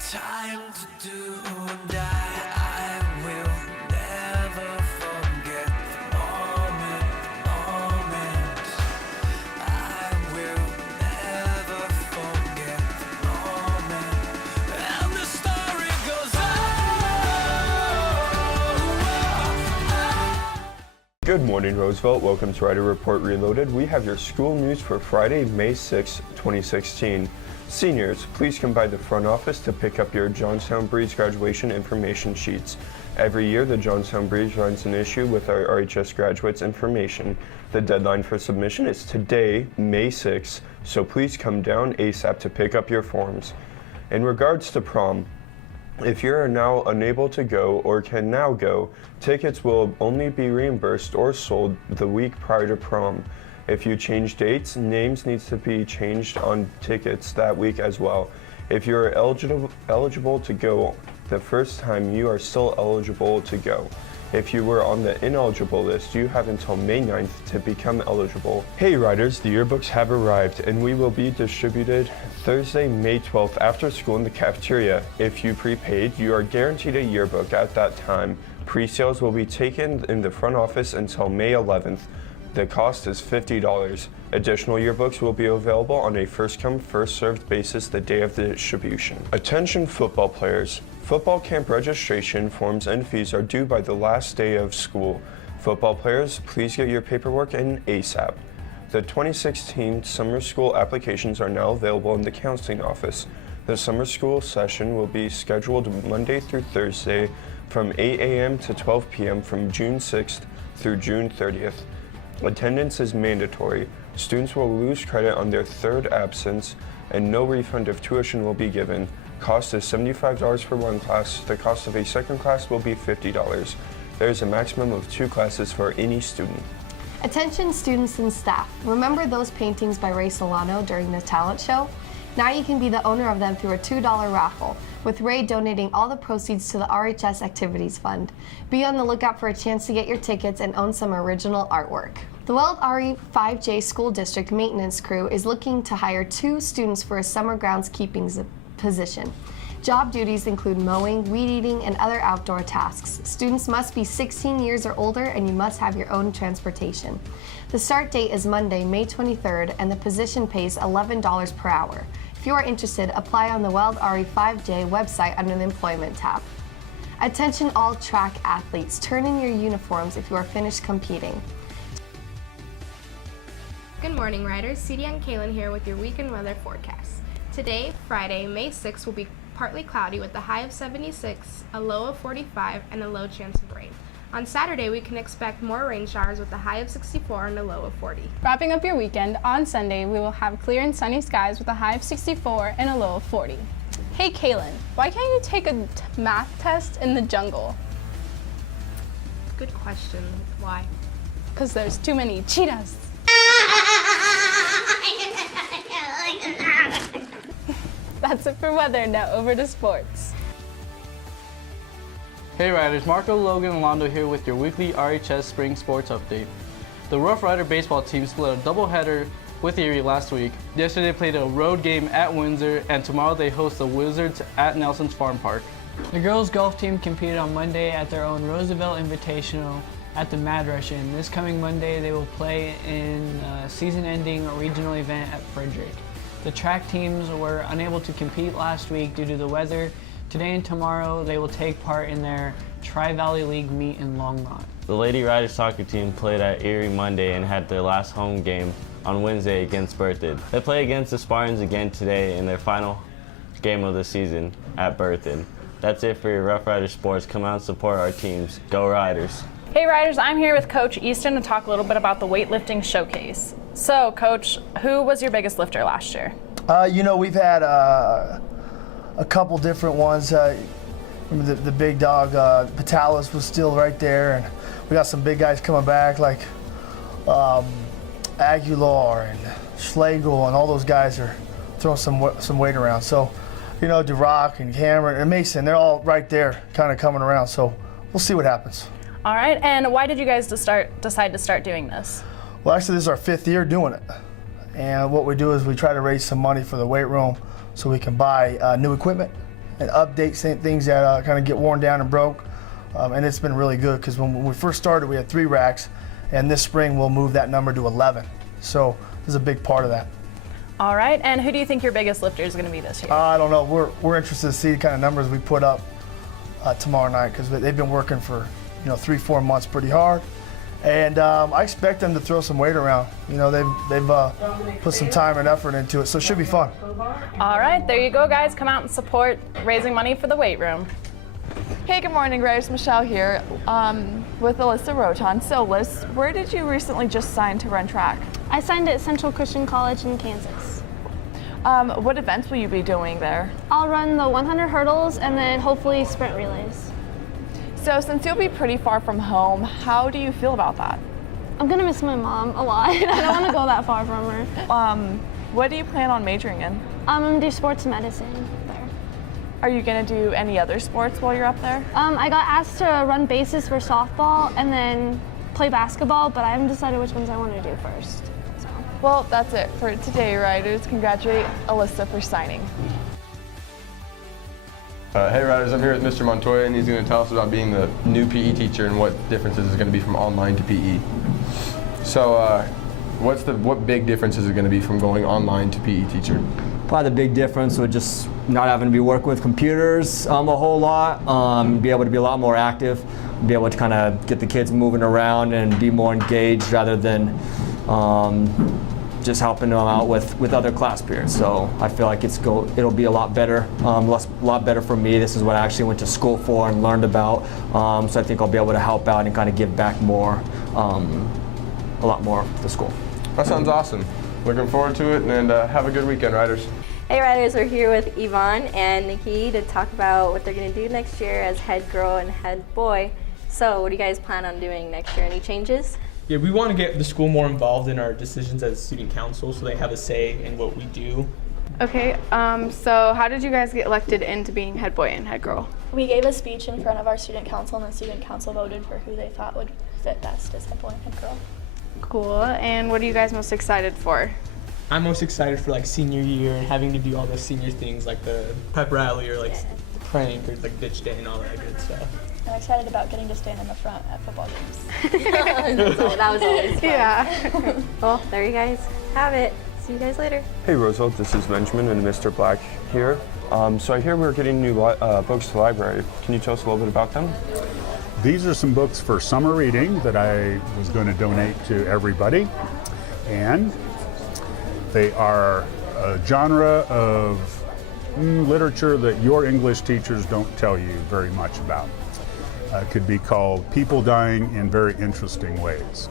Time to do or die. I will never forget the moment. I will never forget the moment. And the story goes on. Good morning, Roosevelt. Welcome to Rider Report Reloaded. We have your school news for Friday, May 6, 2016. Seniors, please come by the front office to pick up your Johnstown Breeze graduation information sheets. Every year, the Johnstown Breeze runs an issue with our RHS graduates' information. The deadline for submission is today, May 6, so please come down ASAP to pick up your forms. In regards to prom, if you are now unable to go or can now go, tickets will only be reimbursed or sold the week prior to prom. If you change dates, names needs to be changed on tickets that week as well. If you are eligible to go the first time, you are still eligible to go. If you were on the ineligible list, you have until May 9th to become eligible. Hey Riders, the yearbooks have arrived and we will be distributed Thursday, May 12th after school in the cafeteria. If you prepaid, you are guaranteed a yearbook at that time. Pre-sales will be taken in the front office until May 11th. The cost is $50. Additional yearbooks will be available on a first-come, first-served basis the day of the distribution. Attention football players. Football camp registration forms and fees are due by the last day of school. Football players, please get your paperwork in ASAP. The 2016 summer school applications are now available in the counseling office. The summer school session will be scheduled Monday through Thursday from 8 a.m. to 12 p.m. from June 6th through June 30th. Attendance is mandatory. Students will lose credit on their third absence and no refund of tuition will be given. Cost is $75 for one class. The cost of a second class will be $50. There is a maximum of 2 classes for any student. Attention students and staff. Remember those paintings by Ray Solano during the talent show? Now you can be the owner of them through a $2 raffle, with Ray donating all the proceeds to the RHS Activities Fund. Be on the lookout for a chance to get your tickets and own some original artwork. The Weld RE 5J School District Maintenance Crew is looking to hire 2 students for a summer groundskeeping position. Job duties include mowing, weed eating, and other outdoor tasks. Students must be 16 years or older and you must have your own transportation. The start date is Monday, May 23rd, and the position pays $11 per hour. If you are interested, apply on the Weld RE 5J website under the Employment tab. Attention all track athletes, turn in your uniforms if you are finished competing. Good morning, Riders. CD and Kaylin here with your weekend weather forecast. Today, Friday, May 6th, will be partly cloudy with a high of 76, a low of 45, and a low chance of rain. On Saturday, we can expect more rain showers with a high of 64 and a low of 40. Wrapping up your weekend, on Sunday, we will have clear and sunny skies with a high of 64 and a low of 40. Hey, Kaylin, why can't you take a math test in the jungle? Good question. Why? Because there's too many cheetahs. That's it for weather. Now over to sports. Hey Riders, Marco, Logan, and Londo here with your weekly RHS Spring Sports Update. The Rough Rider baseball team split a doubleheader with Erie last week. Yesterday they played a road game at Windsor, and tomorrow they host the Wizards at Nelson's Farm Park. The girls golf team competed on Monday at their own Roosevelt Invitational at the Mad Rush Inn. This coming Monday they will play in a season-ending regional event at Frederick. The track teams were unable to compete last week due to the weather. Today and tomorrow they will take part in their Tri-Valley League meet in Longmont. The Lady Riders soccer team played at Erie Monday and had their last home game on Wednesday against Berthoud. They play against the Spartans again today in their final game of the season at Berthoud. That's it for your Rough Rider sports. Come out and support our teams. Go Riders! Hey Riders, I'm here with Coach Easton to talk a little bit about the weightlifting showcase. So Coach, who was your biggest lifter last year? We've had a couple different ones. Remember the big dog, Patalis was still right there, and we got some big guys coming back like Aguilar and Schlegel, and all those guys are throwing some weight around. So, Durock and Cameron and Mason, they're all right there kind of coming around. So we'll see what happens. All right, and why did you guys decide to start doing this? Well, actually, this is our 5th year doing it. And what we do is we try to raise some money for the weight room so we can buy new equipment and update things that kind of get worn down and broke. And it's been really good because when we first started, we had 3 racks, and this spring we'll move that number to 11. So this is a big part of that. All right, and who do you think your biggest lifter is going to be this year? I don't know. We're interested to see the kind of numbers we put up tomorrow night because they've been working for 3-4 months pretty hard, and I expect them to throw some weight around. They've put some time and effort into it, so it should be fun. All right, there you go, guys. Come out and support raising money for the weight room. Hey, good morning, Riders. Michelle here with Alyssa Roton. So, Liz, where did you recently just sign to run track? I signed at Central Christian College in Kansas. What events will you be doing there? I'll run the 100 hurdles and then hopefully sprint relays. So, since you'll be pretty far from home, how do you feel about that? I'm gonna miss my mom a lot. I don't want to go that far from her. What do you plan on majoring in? I'm gonna do sports medicine there. Are you gonna do any other sports while you're up there? I got asked to run bases for softball and then play basketball, but I haven't decided which ones I want to do first. So. Well, that's it for today, Riders. Congratulate Alyssa for signing. Hey Riders, I'm here with Mr. Montoya, and he's going to tell us about being the new PE teacher and what differences is going to be from online to PE. So, what big difference is it going to be from going online to PE teacher? Probably the big difference would just not having to be working with computers a whole lot, be able to be a lot more active, be able to kind of get the kids moving around and be more engaged rather than just helping them out with other class peers. So I feel like it'll be a lot better, a lot better for me. This is what I actually went to school for and learned about. So I think I'll be able to help out and kind of give back more, a lot more to school. That sounds awesome. Looking forward to it, and have a good weekend, Riders. Hey Riders, we're here with Yvonne and Nikki to talk about what they're going to do next year as head girl and head boy. So what do you guys plan on doing next year? Any changes? Yeah, we want to get the school more involved in our decisions as student council so they have a say in what we do. Okay, so how did you guys get elected into being head boy and head girl? We gave a speech in front of our student council, and the student council voted for who they thought would fit best as head boy and head girl. Cool, and what are you guys most excited for? I'm most excited for like senior year and having to do all the senior things like the pep rally or like the prank or like ditch day and all that good stuff. I'm excited about getting to stand in the front at football games. That was always fun. Yeah. Well, there you guys have it. See you guys later. Hey Roosevelt, this is Benjamin and Mr. Black here. So I hear we're getting new books to the library. Can you tell us a little bit about them? These are some books for summer reading that I was going to donate to everybody. And they are a genre of literature that your English teachers don't tell you very much about. It could be called People Dying in Very Interesting Ways.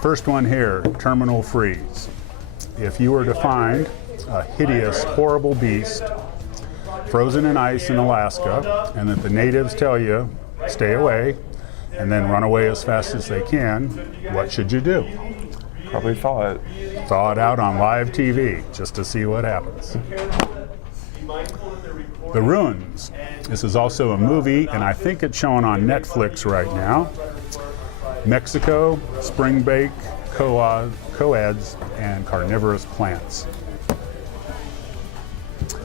First one here, Terminal Freeze. If you were to find a hideous, horrible beast frozen in ice in Alaska, and that the natives tell you, stay away, and then run away as fast as they can, what should you do? Probably thaw it. Thaw it out on live TV, just to see what happens. The Ruins. This is also a movie, and I think it's showing on Netflix right now. Mexico, spring bake, coeds, and carnivorous plants.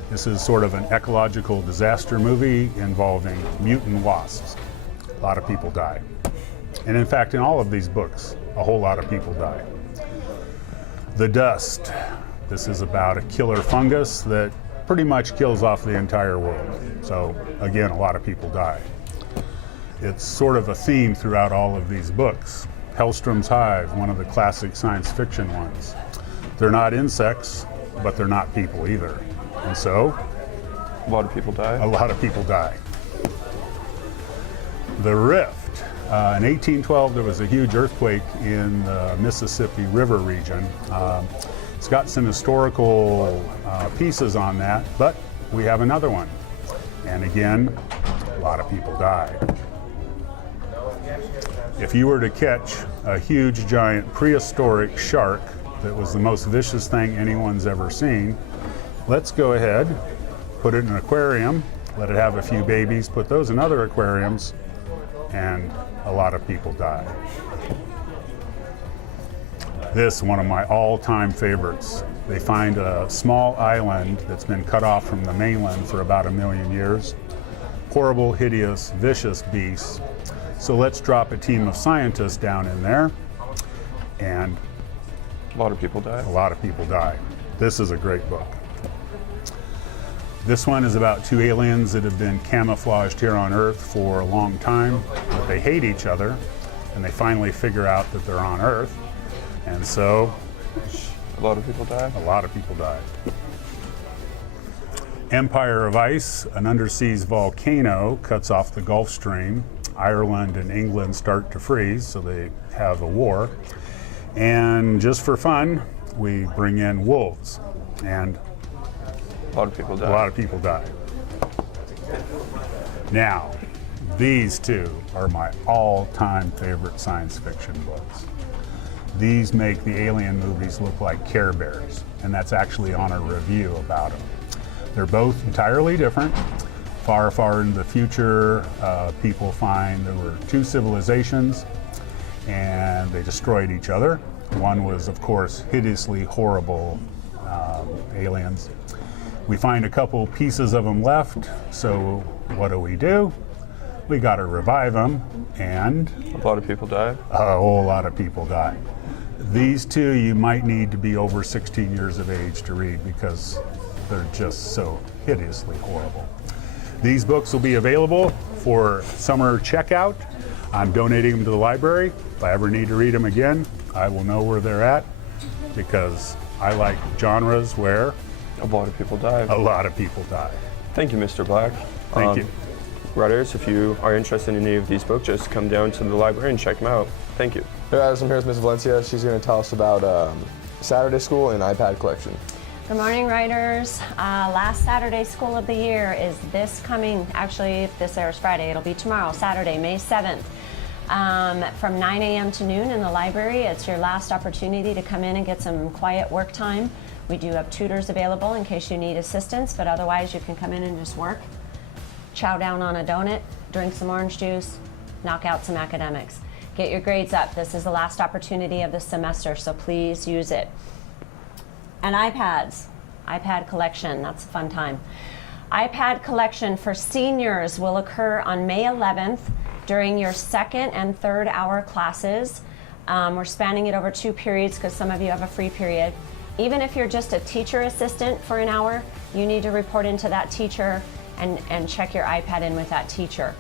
This is sort of an ecological disaster movie involving mutant wasps. A lot of people die. And in fact, in all of these books, a whole lot of people die. The Dust. This is about a killer fungus that pretty much kills off the entire world. So again, a lot of people die. It's sort of a theme throughout all of these books. Hellstrom's Hive, one of the classic science fiction ones. They're not insects, but they're not people either. And so, a lot of people die. A lot of people die. The Rift. In 1812, there was a huge earthquake in the Mississippi River region. It's got some historical pieces on that, but we have another one. And again, a lot of people die. If you were to catch a huge, giant prehistoric shark that was the most vicious thing anyone's ever seen, let's go ahead, put it in an aquarium, let it have a few babies, put those in other aquariums, and a lot of people die. This, one of my all-time favorites. They find a small island that's been cut off from the mainland for about 1 million years. Horrible, hideous, vicious beasts. So let's drop a team of scientists down in there, and a lot of people die. A lot of people die. This is a great book. This one is about 2 aliens that have been camouflaged here on Earth for a long time, but they hate each other, and they finally figure out that they're on Earth, and so a lot of people die. A lot of people die. Empire of Ice, an underseas volcano cuts off the Gulf Stream. Ireland and England start to freeze, so they have a war. And just for fun, we bring in wolves, and a lot of people die. A lot of people die. Now, these two are my all-time favorite science fiction books. These make the alien movies look like Care Bears, and that's actually on a review about them. They're both entirely different. Far, far in the future, people find there were 2 civilizations, and they destroyed each other. One was, of course, hideously horrible aliens. We find a couple pieces of them left, so what do? We got to revive them, and a lot of people die. A whole lot of people die. These two you might need to be over 16 years of age to read because they're just so hideously horrible. These books will be available for summer checkout. I'm donating them to the library. If I ever need to read them again, I will know where they're at because I like genres where a lot of people die. A lot of people die. Thank you, Mr. Black. Thank you. Writers, if you are interested in any of these books, just come down to the library and check them out. Thank you. Hey guys, I'm here with Ms. Valencia. She's going to tell us about Saturday School and iPad collection. Good morning, writers. Last Saturday School of the Year is this coming, actually, if this airs Friday, it'll be tomorrow, Saturday, May 7th. From 9 a.m. to noon in the library. It's your last opportunity to come in and get some quiet work time. We do have tutors available in case you need assistance, but otherwise you can come in and just work, chow down on a donut, drink some orange juice, knock out some academics. Get your grades up. This is the last opportunity of the semester, so please use it. And iPads, iPad collection, that's a fun time. iPad collection for seniors will occur on May 11th during your 2nd and 3rd hour classes. We're spanning it over 2 periods because some of you have a free period. Even if you're just a teacher assistant for an hour, you need to report into that teacher and check your iPad in with that teacher.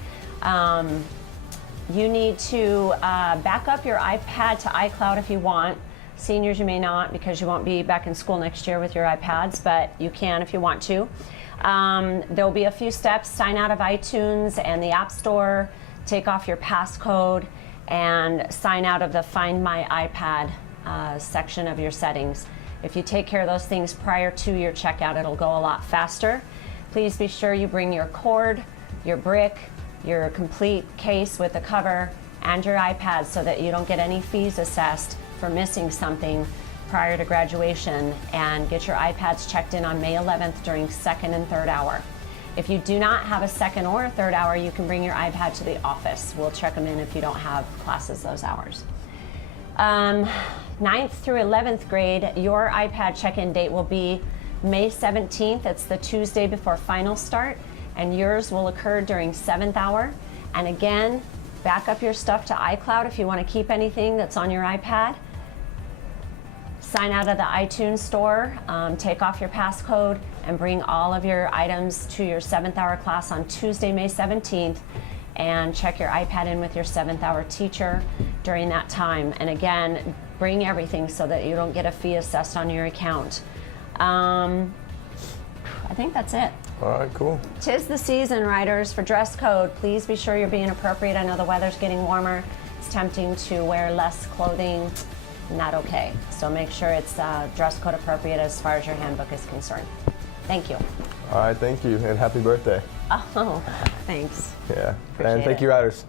You need to back up your iPad to iCloud if you want. Seniors, you may not because you won't be back in school next year with your iPads, but you can if you want to. There'll be a few steps. Sign out of iTunes and the App Store, take off your passcode, and sign out of the Find My iPad section of your settings. If you take care of those things prior to your checkout, it'll go a lot faster. Please be sure you bring your cord, your brick, your complete case with the cover, and your iPad so that you don't get any fees assessed for missing something prior to graduation, and get your iPads checked in on May 11th during 2nd and 3rd hour. If you do not have a 2nd or a 3rd hour, you can bring your iPad to the office. We'll check them in if you don't have classes those hours. 9th through 11th grade, your iPad check-in date will be May 17th. It's the Tuesday before finals start, and yours will occur during 7th hour. And again, back up your stuff to iCloud if you want to keep anything that's on your iPad. Sign out of the iTunes store, take off your passcode, and bring all of your items to your 7th hour class on Tuesday, May 17th, and check your iPad in with your 7th hour teacher during that time. And again, bring everything so that you don't get a fee assessed on your account. I think that's it. All right, cool. 'Tis the season, writers, for dress code. Please be sure you're being appropriate. I know the weather's getting warmer. It's tempting to wear less clothing. Not okay. So make sure it's dress code appropriate as far as your handbook is concerned. Thank you. All right, thank you, and happy birthday. Oh, thanks. Yeah, Appreciate and thank it. you, riders.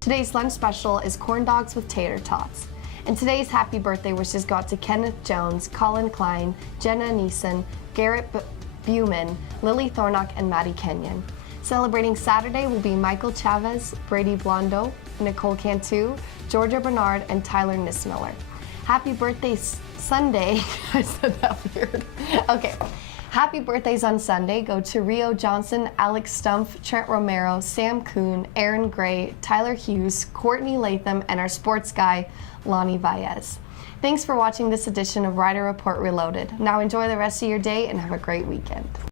Today's lunch special is corn dogs with tater tots. And today's happy birthday wishes go out to Kenneth Jones, Colin Klein, Jenna Neeson, Garrett Buman, Lily Thornock, and Maddie Kenyon. Celebrating Saturday will be Michael Chavez, Brady Blondo, Nicole Cantu, Georgia Bernard, and Tyler Nismiller. Happy birthday Sunday. I said that weird. Okay. Happy birthdays on Sunday go to Rio Johnson, Alex Stumpf, Trent Romero, Sam Kuhn, Aaron Gray, Tyler Hughes, Courtney Latham, and our sports guy, Lonnie Baez. Thanks for watching this edition of Rider Report Reloaded. Now enjoy the rest of your day and have a great weekend.